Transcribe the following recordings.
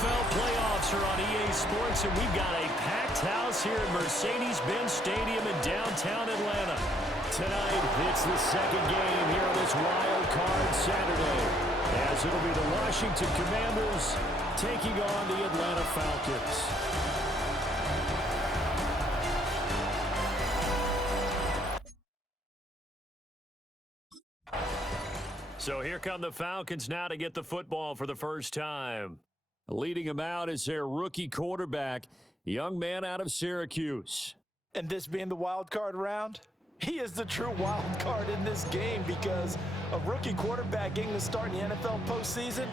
NFL playoffs are on EA Sports, and we've got a packed house here at Mercedes-Benz Stadium in downtown Atlanta. Tonight, it's the second game here on this wild card Saturday, as it'll be the Washington Commanders taking on the Atlanta Falcons. So here come the Falcons now to get the football for the first time. Leading them out is their rookie quarterback, young man out of Syracuse. And this being the wild card round, he is the true wild card in this game because a rookie quarterback getting to start in the NFL postseason,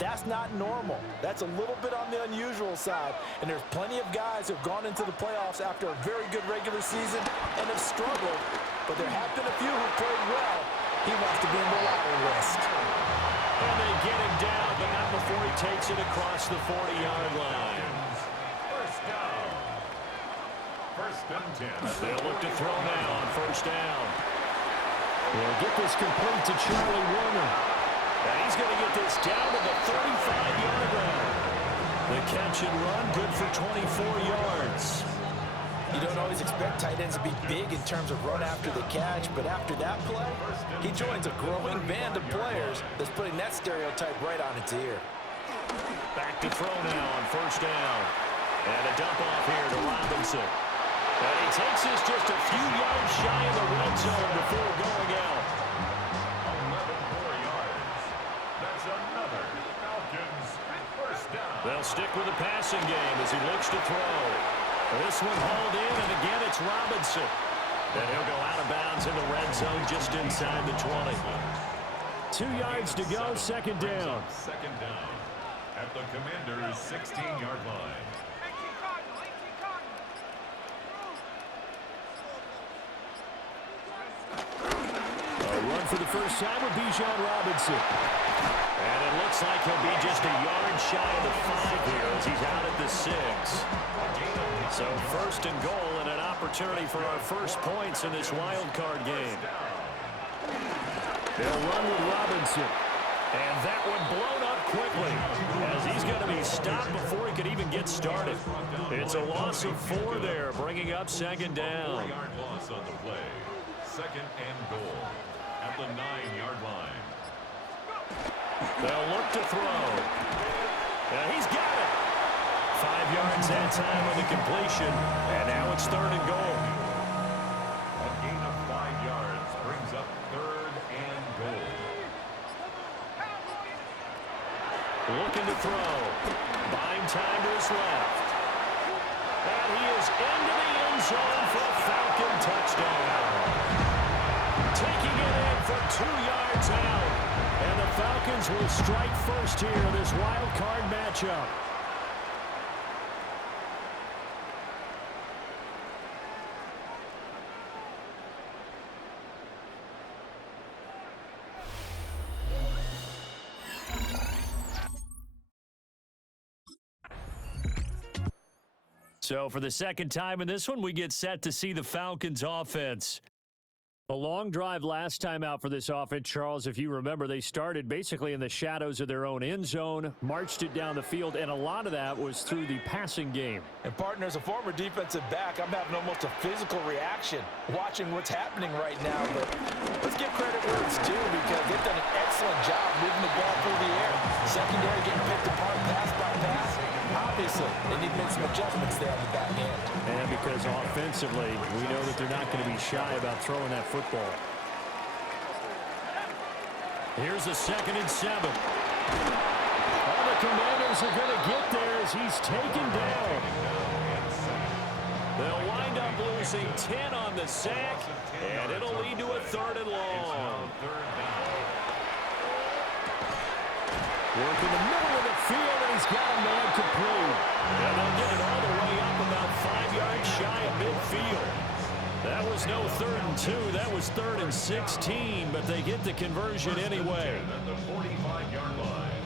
that's not normal. That's a little bit on the unusual side. And there's plenty of guys who have gone into the playoffs after a very good regular season and have struggled. But there have been a few who played well. He wants to be in the lottery list. And they get him down, but not before he takes it across the 40-yard line. First down. First and 10. They'll look to throw now on first down. They'll get this complete to Charlie Warner. And he's going to get this down to the 35-yard line. The catch and run, good for 24 yards. You don't always expect tight ends to be big in terms of run after the catch, but after that play, he joins a growing band of players that's putting that stereotype right on its ear. Back to throw now on first down. And a dump off here to Robinson. And he takes this just a few yards shy of the red zone before going out. 11 more yards. That's another Falcons first down. They'll stick with the passing game as he looks to throw. This one hauled in, and again it's Robinson. And he'll go out of bounds in the red zone just inside the 20. 2 yards to go, second down. Second down at the Commanders' 16-yard line. A run for the first time with Bijan Robinson. And it looks like he'll be just a yard shy of the 5 here as he's out at the 6. So first and goal and an opportunity for our first points in this wild card game. They'll run with Robinson. And that one blown up quickly as he's going to be stopped before he could even get started. It's a loss of 4 there, bringing up second down. 4-yard loss on the play. Second and goal at the 9-yard line. They'll look to throw. And he's got it. 5 yards that time on the completion. And now it's third and goal. A gain of 5 yards brings up third and goal. Looking to throw. Buying time to his left. And he is into the end zone for a Falcon touchdown. Taking it in for 2 yards out. And the Falcons will strike first here in this wild card matchup. So for the second time in this one, we get set to see the Falcons offense. A long drive last time out for this offense, Charles. If you remember, they started basically in the shadows of their own end zone, marched it down the field, and a lot of that was through the passing game. And partner, as a former defensive back, I'm having almost a physical reaction watching what's happening right now. But let's give credit where it's due because they've done an excellent job moving the ball through the air. Secondary getting picked apart pass by pass. Obviously, they need to make some adjustments there on the back end. And because offensively, we know that they're not going to be shy about throwing that football. Here's a 2nd and 7. All the Commanders are going to get there as he's taken down. They'll wind up losing 10 on the sack, and it'll lead to a 3rd and long. Working the middle of the field, and he's got a man complete. And they'll get it all the way up about 5 yards shy of midfield. That was no 3rd and 2. That was 3rd and 16, but they get the conversion anyway. At the 45-yard line.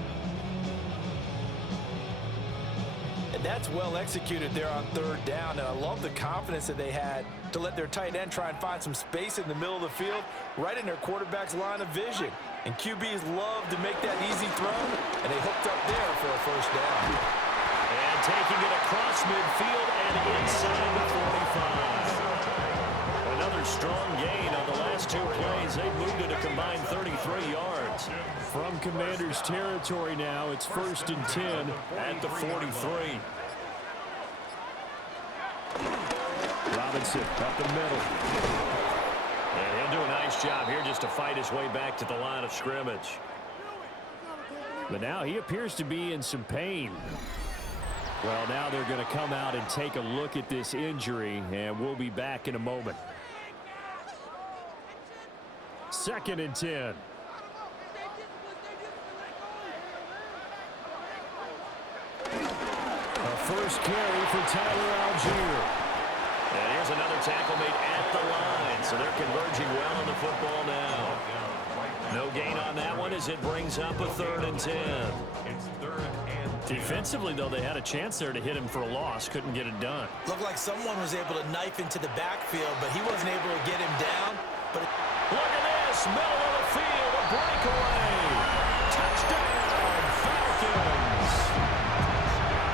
And That's well executed there on third down, and I love the confidence that they had to let their tight end try and find some space in the middle of the field, right in their quarterback's line of vision. And QBs love to make that easy throw, and they hooked up there for a first down. And taking it across midfield and inside the 45. Another strong gain on the last two plays. They moved it a combined 33 yards. From Commander's territory now, it's 1st and 10 at the 43. Robinson up the middle. And he'll do a nice job here just to fight his way back to the line of scrimmage. But now he appears to be in some pain. Well, now they're going to come out and take a look at this injury, and we'll be back in a moment. 2nd and 10. A first carry for Tyler Algier. And here's another tackle made at the line, so they're converging well on the football now. No gain on that one as it brings up a 3rd and 10. It's 3rd and 10. Defensively, though, they had a chance there to hit him for a loss. Couldn't get it done. Looked like someone was able to knife into the backfield, but he wasn't able to get him down. But look at this, middle of the field, a breakaway. Touchdown, Falcons.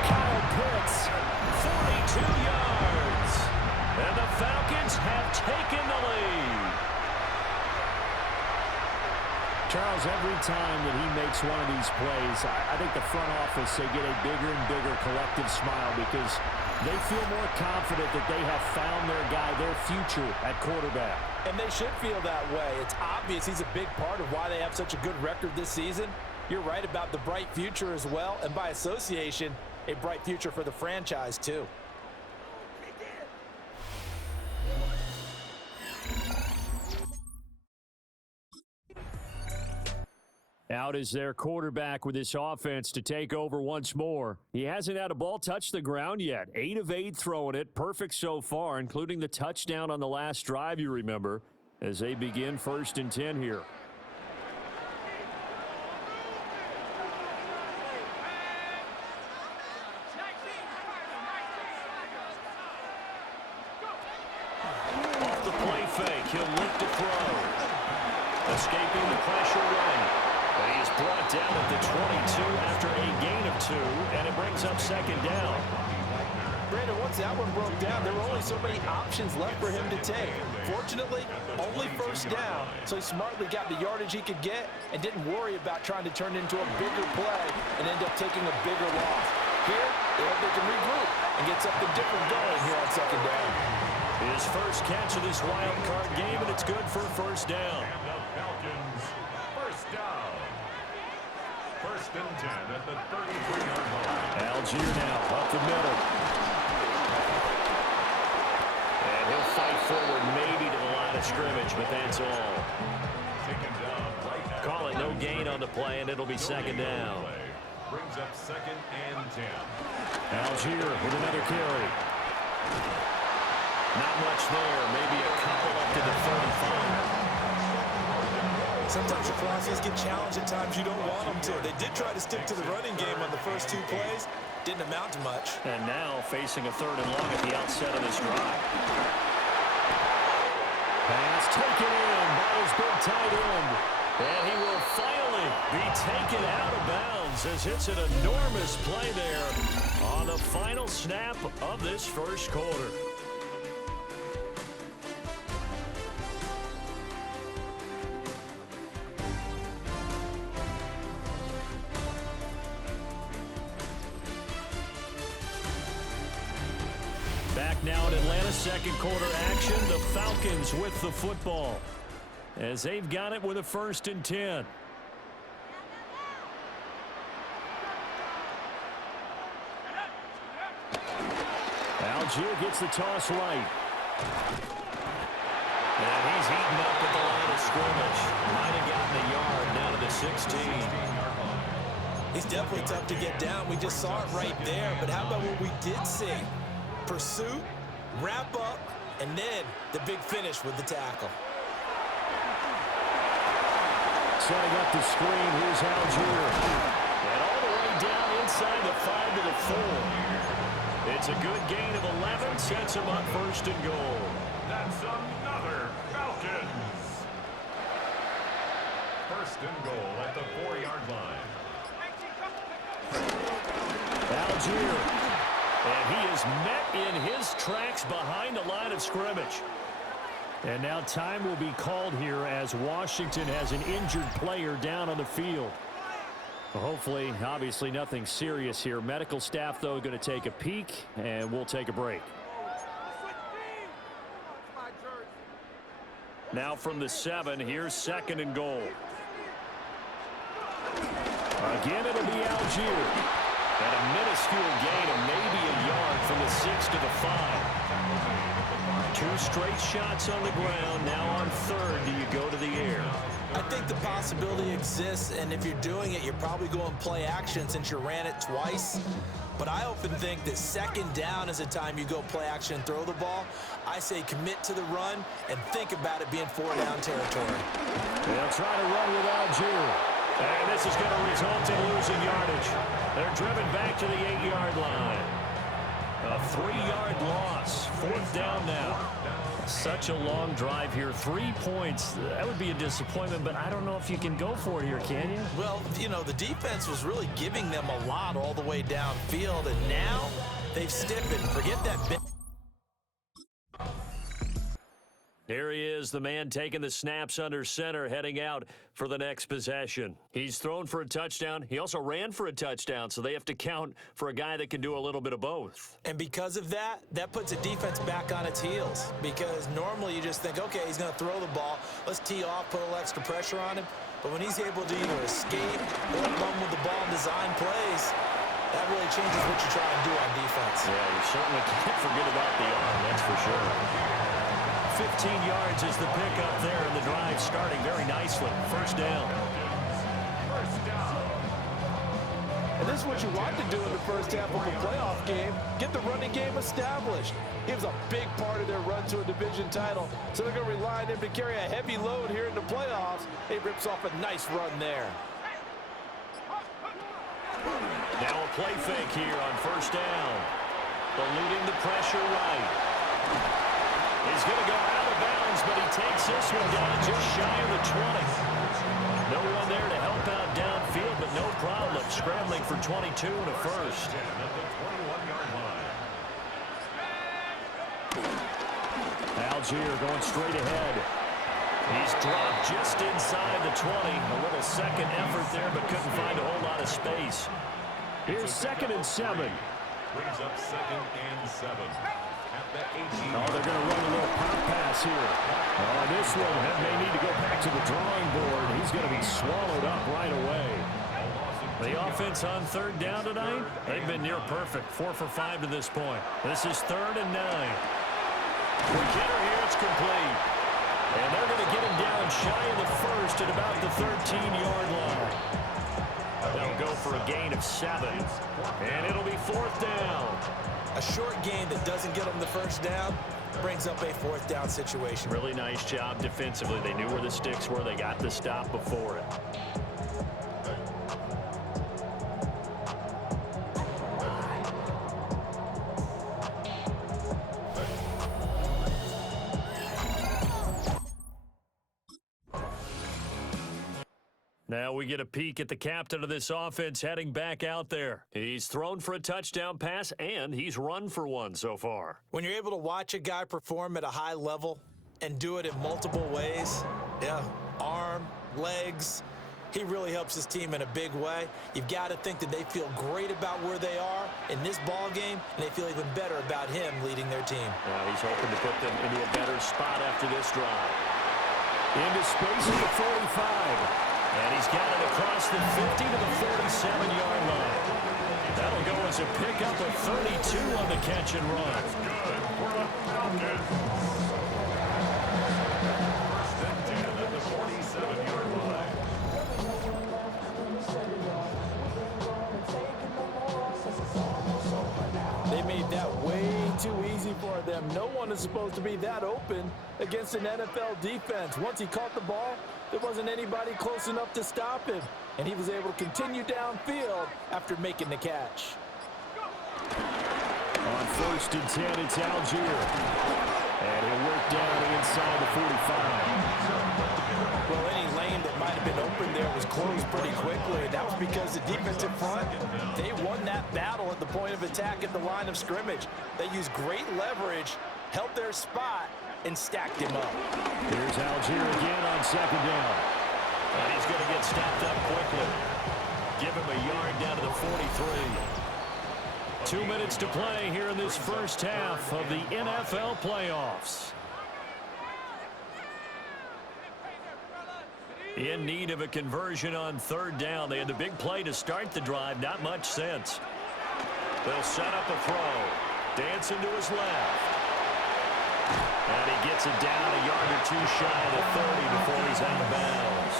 Kyle Pitts, 42 yards. And the Falcons have taken the lead. Charles, every time that he makes one of these plays, I think the front office, they get a bigger and bigger collective smile because they feel more confident that they have found their guy, their future at quarterback. And they should feel that way. It's obvious he's a big part of why they have such a good record this season. You're right about the bright future as well, and by association, a bright future for the franchise too. Out is their quarterback with this offense to take over once more. He hasn't had a ball touch the ground yet. 8 of 8 throwing it. Perfect so far, including the touchdown on the last drive, you remember, as they begin 1st and 10 here. Off the play fake, he'll look to throw. Escaping the pressure right. But he is brought down at the 22 after a gain of 2, and it brings up 2nd down. Brandon, once that one broke down, there were only so many options left for him to take. Fortunately, only 1st down, so he smartly got the yardage he could get and didn't worry about trying to turn it into a bigger play and end up taking a bigger loss. Here, they hope they can regroup and get something different going here on 2nd down. His first catch of this wild card game, and it's good for 1st down. And the Falcons, 1st down. 1st and 10 at the 33-yard line. Algier now up the middle. And he'll fight forward maybe to the line of scrimmage, but that's all. Taken down right at Call it no gain on the play, and it'll be 2nd down. Brings up 2nd and 10. Algier with another carry. Not much there. Maybe a couple up to the 35. Sometimes your process get challenged at times you don't want them to. They did try to stick to the running game on the first 2 plays. Didn't amount to much. And now facing a 3rd and long at the outset of this drive. Pass taken in by his big tight end. And he will finally be taken out of bounds as it's an enormous play there on the final snap of this 1st quarter. Back now in Atlanta, 2nd quarter action. The Falcons with the football as they've got it with a 1st and 10. Algier gets the toss right. And he's eaten up at the line of scrimmage. Might have gotten a yard down to the 16. He's definitely tough to get down. We just saw it right there. But how about what we did see? Pursuit, wrap up, and then the big finish with the tackle. Setting up the screen, here's Algier. And all the way down inside the 5 to the 4. That's a good gain of 11. Sets him up first and goal. That's another Falcons. First and goal at the 4-yard line. Algier. And he is met in his tracks behind the line of scrimmage. And now time will be called here as Washington has an injured player down on the field. Well, hopefully, obviously nothing serious here. Medical staff, though, going to take a peek, and we'll take a break. Now from the 7, here's second and goal. Again, it'll be Algier. And a minuscule gain of maybe a yard from the 6 to the 5. 2 straight shots on the ground. Now on third, do you go to the air? I think the possibility exists, and if you're doing it, you're probably going play action since you ran it twice. But I often think that second down is a time you go play action and throw the ball. I say commit to the run and think about it being 4-down territory. They'll try to run with Algier. And this is going to result in losing yardage. They're driven back to the 8-yard line. A 3-yard loss. 4th down now. Such a long drive here. 3 points. That would be a disappointment, but I don't know if you can go for it here, can you? Well, you know, the defense was really giving them a lot all the way downfield, and now they've stiffened. Forget that bit. Here he is, the man taking the snaps under center, heading out for the next possession. He's thrown for a touchdown. He also ran for a touchdown, so they have to count for a guy that can do a little bit of both. And because of that, that puts a defense back on its heels. Because normally you just think, okay, he's going to throw the ball. Let's tee off, put a little extra pressure on him. But when he's able to either escape or run with the ball and design plays, that really changes what you try and do on defense. Yeah, you certainly can't forget about the arm, that's for sure. 15 yards is the pickup there, and the drive starting very nicely. First down. And this is what you want to do in the first half of a playoff game. Get the running game established. Gives a big part of their run to a division title. So they're going to rely on him to carry a heavy load here in the playoffs. He rips off a nice run there. Now a play fake here on first down. Eluding the pressure right. He's going to go out of bounds, but he takes this one down just shy of the 20. No one there to help out downfield, but no problem scrambling for 22 and a first. Algier going straight ahead. He's dropped just inside the 20. A little second effort there, but couldn't find a whole lot of space. Here's second and 7. Brings up second and 7. Oh, they're going to run a little pop pass here. Oh, this one may need to go back to the drawing board. He's going to be swallowed up right away. The offense on third down tonight, they've been near perfect. 4 for 5 to this point. This is 3rd and 9. Quick hitter here, it's complete. And they're going to get him down shy of the first at about the 13-yard line. They'll go for a gain of 7. And it'll be 4th down. A short gain that doesn't get them the first down brings up a 4th down situation. Really nice job defensively. They knew where the sticks were. They got the stop before it. Now we get a peek at the captain of this offense heading back out there. He's thrown for a touchdown pass, and he's run for one so far. When you're able to watch a guy perform at a high level and do it in multiple ways, arm, legs, he really helps his team in a big way. You've got to think that they feel great about where they are in this ball game, and they feel even better about him leading their team. He's hoping to put them into a better spot after this drive. Into space at the 45. And he's got it across the 50 to the 47-yard line. That'll go as a pickup of 32 on the catch and run. Good for the Falcons. First and 10 at the 47-yard line. They made that way too easy for them. No one is supposed to be that open against an NFL defense. Once he caught the ball, there wasn't anybody close enough to stop him, and he was able to continue downfield after making the catch. On first and 10. It's Algier. And he'll work down inside the 45. Well, any lane that might have been open there was closed pretty quickly. That was because the defensive front, they won that battle at the point of attack at the line of scrimmage. They used great leverage, held their spot, and stacked him up. Here's Algier again on second down. And he's going to get stopped up quickly. Give him a yard down to the 43. 2 minutes to play here in this first half of the NFL playoffs. In need of a conversion on third down. They had the big play to start the drive. Not much sense. They'll set up a throw. Dancing to his left. And he gets it down a yard or two shy of the 30 before he's out of bounds.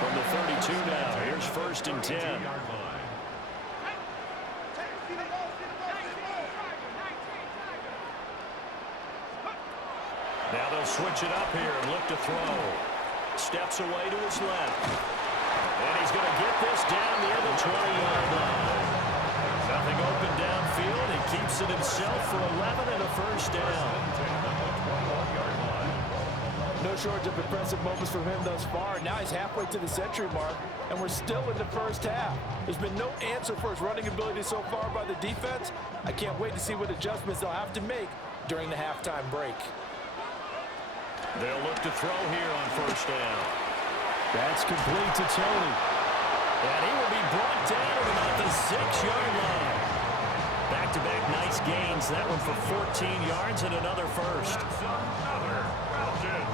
From the 32 now, here's first and 10. Now they'll switch it up here and look to throw. Steps away to his left. And he's going to get this down near the 20-yard line. Nothing open downfield. He keeps it himself for 11 and a first down. No shortage of impressive moments from him thus far. Now he's halfway to the century mark, and we're still in the first half. There's been no answer for his running ability so far by the defense. I can't wait to see what adjustments they'll have to make during the halftime break. They'll look to throw here on first down. That's complete to Tony. And he will be brought down at about the 6-yard line. Back-to-back nice gains. That one for 14 yards and another first. That's another Falcon.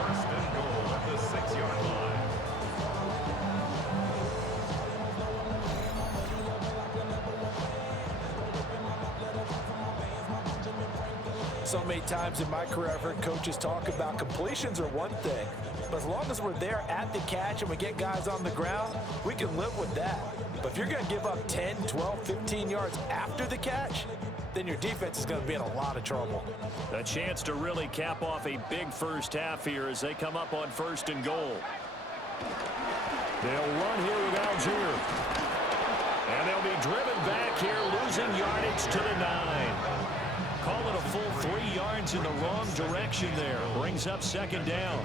First and goal at the 6-yard line. So many times in my career, I've heard coaches talk about completions are one thing, but as long as we're there at the catch and we get guys on the ground, we can live with that. But if you're going to give up 10, 12, 15 yards after the catch, then your defense is going to be in a lot of trouble. A chance to really cap off a big first half here as they come up on first and goal. They'll run here with Algier. And they'll be driven back here, losing yardage to the 9. Call it a full 3 yards in the wrong direction there. Brings up second down.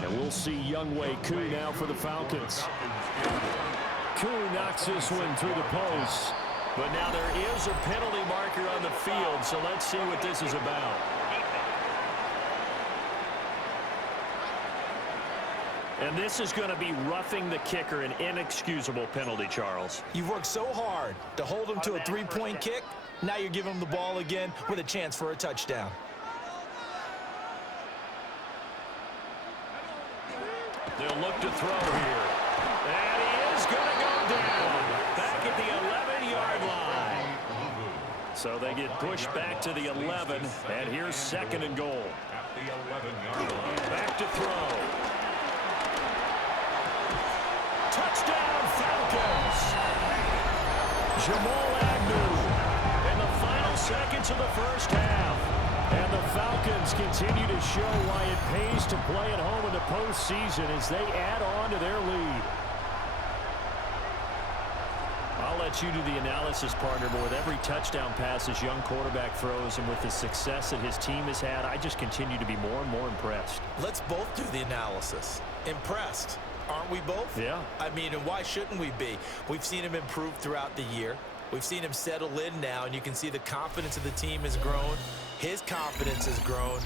And we'll see Younghoe Koo now for the Falcons. Koo knocks this one through the post. But now there is a penalty marker on the field, so let's see what this is about. And this is going to be roughing the kicker, an inexcusable penalty, Charles. You've worked so hard to hold him to a 3-point kick. Now you're giving him the ball again with a chance for a touchdown. They'll look to throw here. And he is going to go down. Back at the 11-yard line. So they get pushed back to the 11. And here's second and goal. At the 11-yard line. Back to throw. Touchdown, Falcons. Jamal Agnew. Seconds of the first half. And the Falcons continue to show why it pays to play at home in the postseason as they add on to their lead. I'll let you do the analysis, partner, but with every touchdown pass this young quarterback throws and with the success that his team has had, I just continue to be more and more impressed. Let's both do the analysis. Impressed. Aren't we both? Yeah. I mean, and why shouldn't we be? We've seen him improve throughout the year. We've seen him settle in now, and you can see the confidence of the team has grown. His confidence has grown.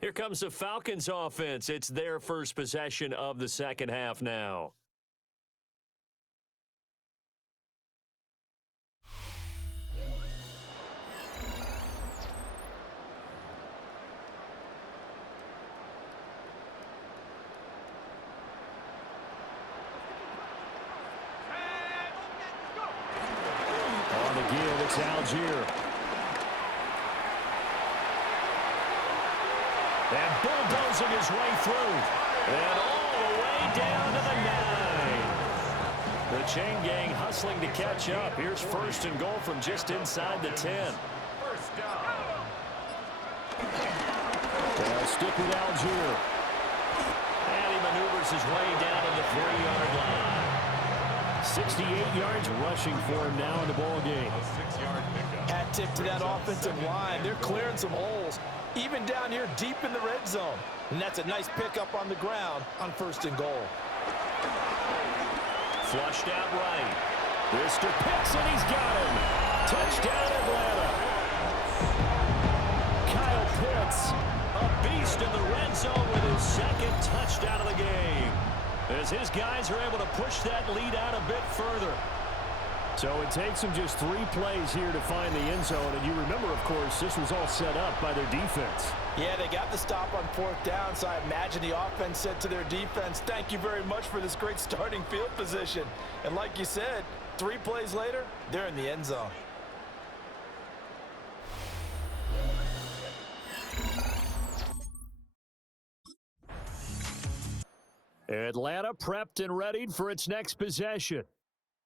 Here comes the Falcons offense. It's their first possession of the second half now. It's Algier. And bulldozing his way through. And all the way down to the 9. The chain gang hustling to catch up. Here's first and goal from just inside the 10. First down. They'll stick with Algier. And he maneuvers his way down to the 3-yard line. 68 yards rushing for him now in the ball game. A 6-yard pickup. Hat tip to that offensive line. They're clearing some holes, even down here deep in the red zone. And that's a nice pickup on the ground on 1st and goal. Flushed out right. Mr. Pitts, and he's got him. Touchdown, Atlanta. Kyle Pitts, a beast in the red zone with his 2nd touchdown of the game, as his guys are able to push that lead out a bit further. So it takes them just 3 plays here to find the end zone. And you remember, of course, this was all set up by their defense. Yeah, they got the stop on 4th down, so I imagine the offense said to their defense, thank you very much for this great starting field position. And like you said, 3 plays later, they're in the end zone. Atlanta prepped and readied for its next possession.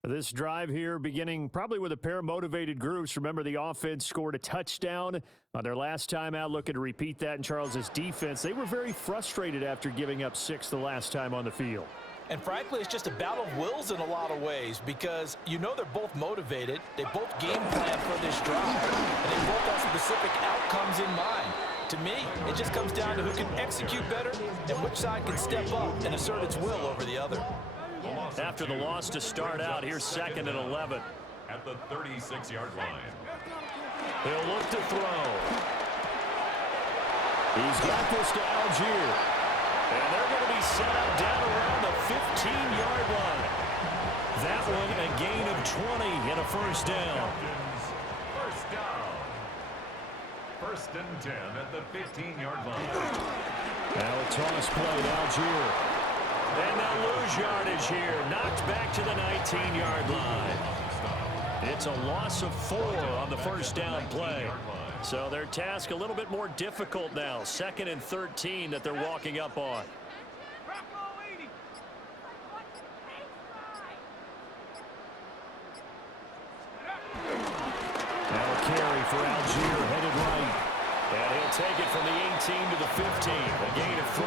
This drive here beginning probably with a pair of motivated groups. Remember, the offense scored a touchdown on their last time out, looking to repeat that in Charles's defense. They were very frustrated after giving up 6 the last time on the field. And frankly, it's just a battle of wills in a lot of ways, because you know they're both motivated. They both game plan for this drive, and they both have specific outcomes in mind. To me, it just comes down to who can execute better and which side can step up and assert its will over the other. After the loss to start out, here's 2nd and 11. At the 36-yard line. He'll look to throw. He's got this to Algier. And they're going to be set up down around the 15-yard line. That one a gain of 20 and a 1st down. First down. 1st and 10 at the 15-yard line. Now a toss play to Algier. And they'll lose yardage here. Knocked back to the 19-yard line. It's a loss of 4 on the 1st down play. So their task a little bit more difficult now. 2nd and 13 that they're walking up on. Now a carry for Algier, headed right. And he'll take it from the 18 to the 15. A gain of 3.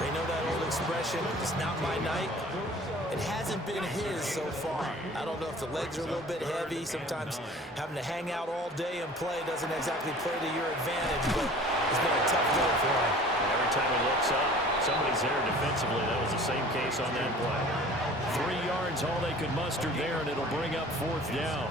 They know that old expression, it's not my night. It hasn't been his so far. I don't know if the legs are a little bit heavy. Sometimes having to hang out all day and play doesn't exactly play to your advantage, but it's been a tough go for him. And every time he looks up, somebody's there defensively. That was the same case on that play. 3 yards, all they could muster there, and it'll bring up 4th down.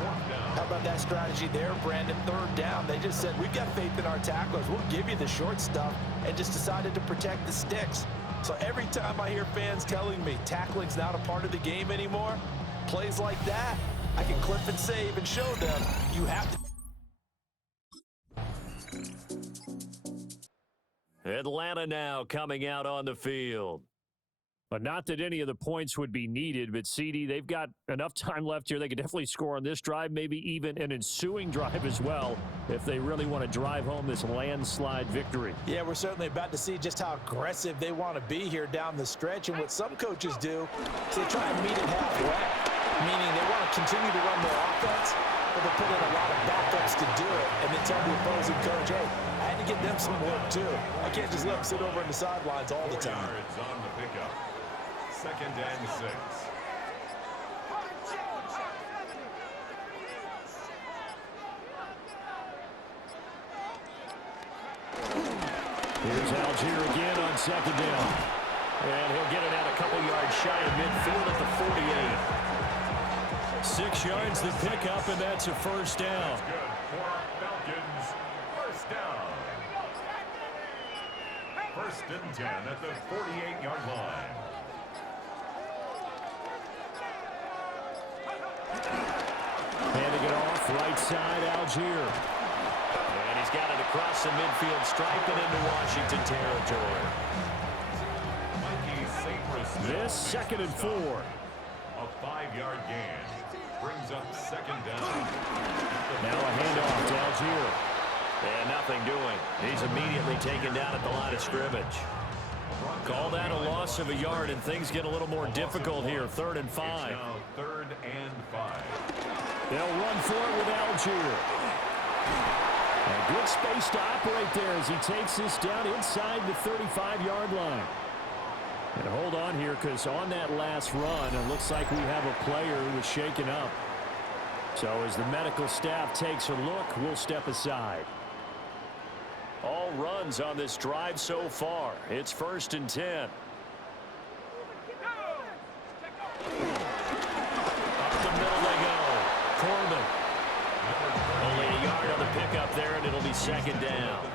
How about that strategy there, Brandon? 3rd down. They just said, we've got faith in our tacklers. We'll give you the short stuff, and just decided to protect the sticks. So every time I hear fans telling me tackling's not a part of the game anymore, plays like that, I can clip and save and show them you have to. Atlanta now coming out on the field. But not that any of the points would be needed, but CD, they've got enough time left here. They could definitely score on this drive, maybe even an ensuing drive as well, if they really want to drive home this landslide victory. Yeah, we're certainly about to see just how aggressive they want to be here down the stretch. And what some coaches do is they try and meet it halfway, meaning they want to continue to run their offense, but they put in a lot of backups to do it, and then tell the opposing coach, hey, I had to get them some work too. I can't just let them sit over on the sidelines all the time. Yards on the pickup. 2nd and 6. Here's Algier again on 2nd down. And he'll get it out a couple yards shy of midfield at the 48. 6 yards to pick up, and that's a 1st down. Good for Falcons. 1st down. 1st and 10 at the 48-yard line. Handing it off, right side, Algier. And he's got it across the midfield stripe and into Washington territory. Mikey Sainristil. This 2nd and 4. A 5-yard gain. Brings up 2nd down. Now a handoff to Algier. And nothing doing. He's immediately taken down at the line of scrimmage. Call that a loss of a yard, and things get a little more difficult here. 3rd and 5. Now 3rd and 5. They'll run for it with Algier. A good space to operate there as he takes this down inside the 35-yard line. And hold on here, because on that last run, it looks like we have a player who was shaken up. So as the medical staff takes a look, we'll step aside. All runs on this drive so far. It's 1st and 10. Up the middle they go. Corbin. Only a yard on the pickup there, and it'll be 2nd down.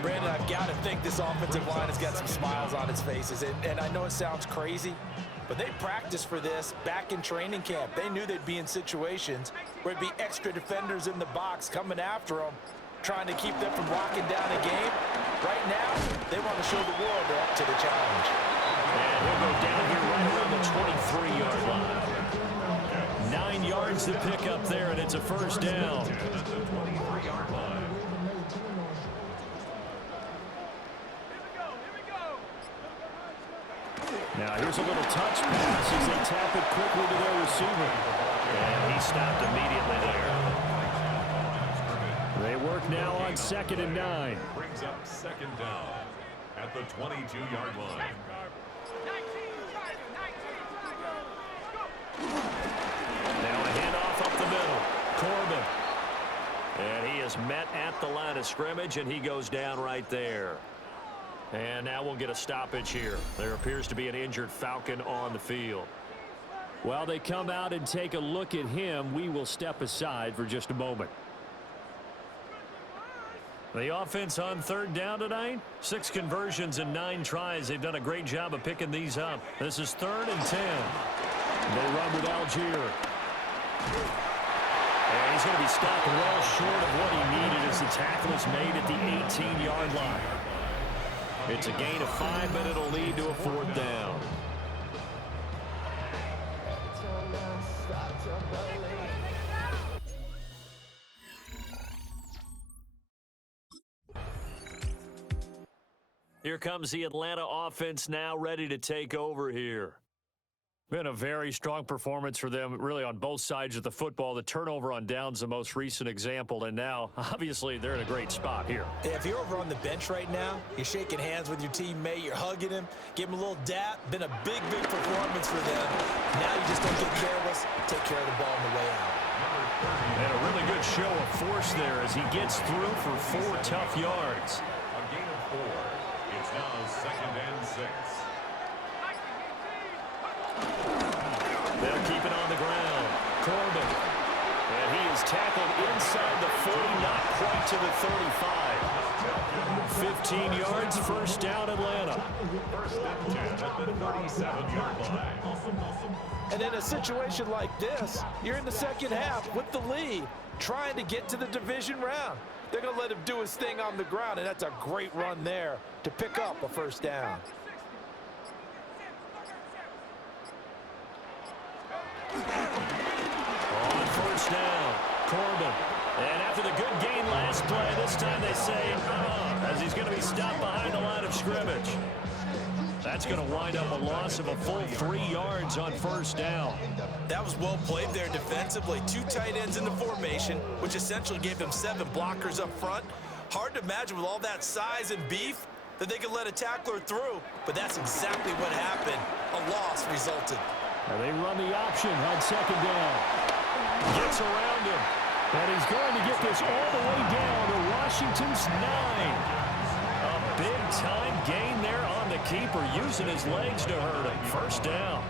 Brandon, I've got to think this offensive line has got some smiles on its faces. And I know it sounds crazy, but they practiced for this back in training camp. They knew they'd be in situations where it'd be extra defenders in the box coming after them, trying to keep them from locking down a game. Right now, they want to show the world they're up to the challenge. And he'll go down here right around the 23-yard line. 9 yards to pick up there, and it's a 1st down. Now here's a little touch pass as they tap it quickly to their receiver. And he stopped immediately there. They work now on 2nd and 9. Brings up 2nd down at the 22-yard line. Now a handoff up the middle. Corbin. And he is met at the line of scrimmage, and he goes down right there. And now we'll get a stoppage here. There appears to be an injured Falcon on the field. While they come out and take a look at him, we will step aside for just a moment. The offense on 3rd down tonight. 6 conversions and 9 tries. They've done a great job of picking these up. This is 3rd and 10. They run with Algier. And he's going to be stopped well short of what he needed as the tackle is made at the 18-yard line. It's a gain of 5, but it'll lead to a 4th down. Here comes the Atlanta offense now ready to take over here. Been a very strong performance for them, really, on both sides of the football. The turnover on downs, the most recent example, and now, obviously, they're in a great spot here. Yeah, if you're over on the bench right now, you're shaking hands with your teammate, you're hugging him, give him a little dap. Been a big, big performance for them. Now you just don't get careless, take care of the ball on the way out. And a really good show of force there as he gets through for 4 tough yards. A gain of 4. It's now 2nd and 6. They'll keep it on the ground. Corbin. And he is tackled inside the 40, not quite to the 35. 15 yards, 1st down, Atlanta. 1st and 10 at the 37-yard line. And in a situation like this, you're in the 2nd half with the lead, trying to get to the division round. They're going to let him do his thing on the ground, and that's a great run there to pick up a 1st down. On 1st down, Corbin. And after the good gain last play, this time they say, as he's going to be stopped behind the line of scrimmage. That's going to wind up a loss of a full 3 yards on 1st down. That was well played there defensively. 2 tight ends in the formation, which essentially gave them 7 blockers up front. Hard to imagine with all that size and beef that they could let a tackler through, but that's exactly what happened. A loss resulted. And they run the option on 2nd down. Gets around him. And he's going to get this all the way down to Washington's 9. A big-time gain there on the keeper, using his legs to hurt him. 1st down.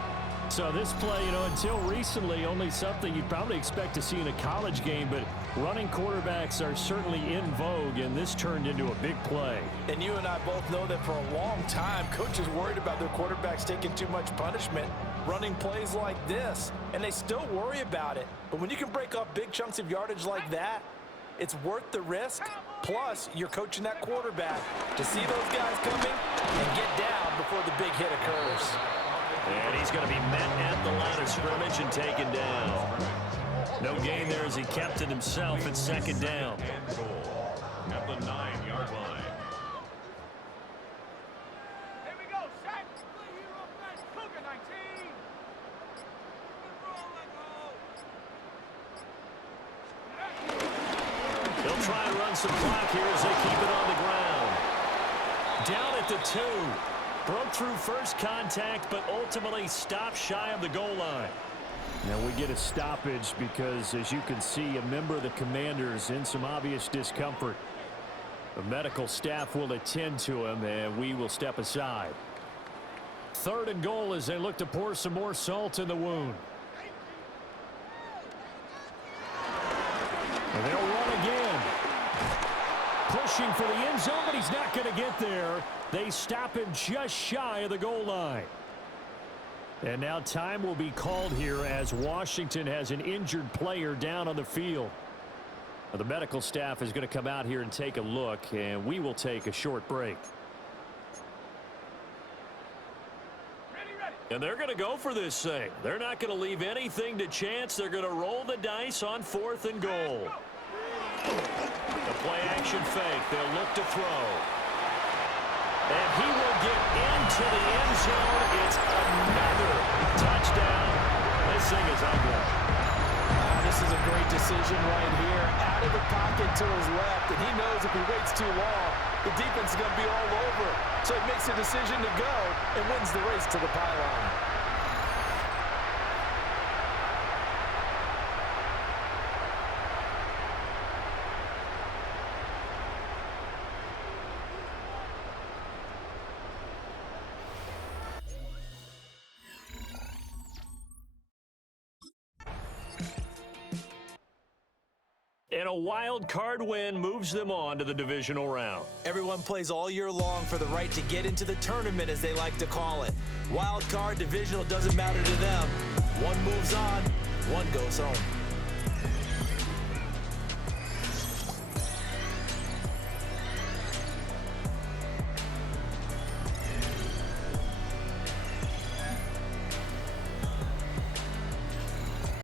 So this play, until recently, only something you'd probably expect to see in a college game, but running quarterbacks are certainly in vogue, and this turned into a big play. And you and I both know that for a long time, coaches worried about their quarterbacks taking too much punishment, running plays like this, and they still worry about it. But when you can break up big chunks of yardage like that, it's worth the risk. Plus, you're coaching that quarterback to see those guys coming and get down before the big hit occurs. And he's going to be met at the line of scrimmage and taken down. No gain there as he kept it himself at 2nd down. And goal at the 9-yard line. Here we go, set. Cougar 19. He'll try and run some clock here as they keep it on the ground. Down at the 2. Broke through first contact, but ultimately stopped shy of the goal line. Now we get a stoppage because, as you can see, a member of the Commanders in some obvious discomfort. The medical staff will attend to him, and we will step aside. 3rd and goal as they look to pour some more salt in the wound. And they'll run again. Pushing for the end zone, but he's not going to get there. They stop him just shy of the goal line. And now time will be called here as Washington has an injured player down on the field. Now, the medical staff is going to come out here and take a look, and we will take a short break. And they're going to go for this thing. They're not going to leave anything to chance. They're going to roll the dice on 4th and goal. The play-action fake. They'll look to throw. And he will get into the end zone. It's another touchdown. This thing is ugly. This is a great decision right here. Out of the pocket to his left, and he knows if he waits too long, the defense is going to be all over. So he makes a decision to go and wins the race to the pylon. And a wild card win moves them on to the divisional round. Everyone plays all year long for the right to get into the tournament, as they like to call it. Wild card, divisional, doesn't matter to them. One moves on, one goes home.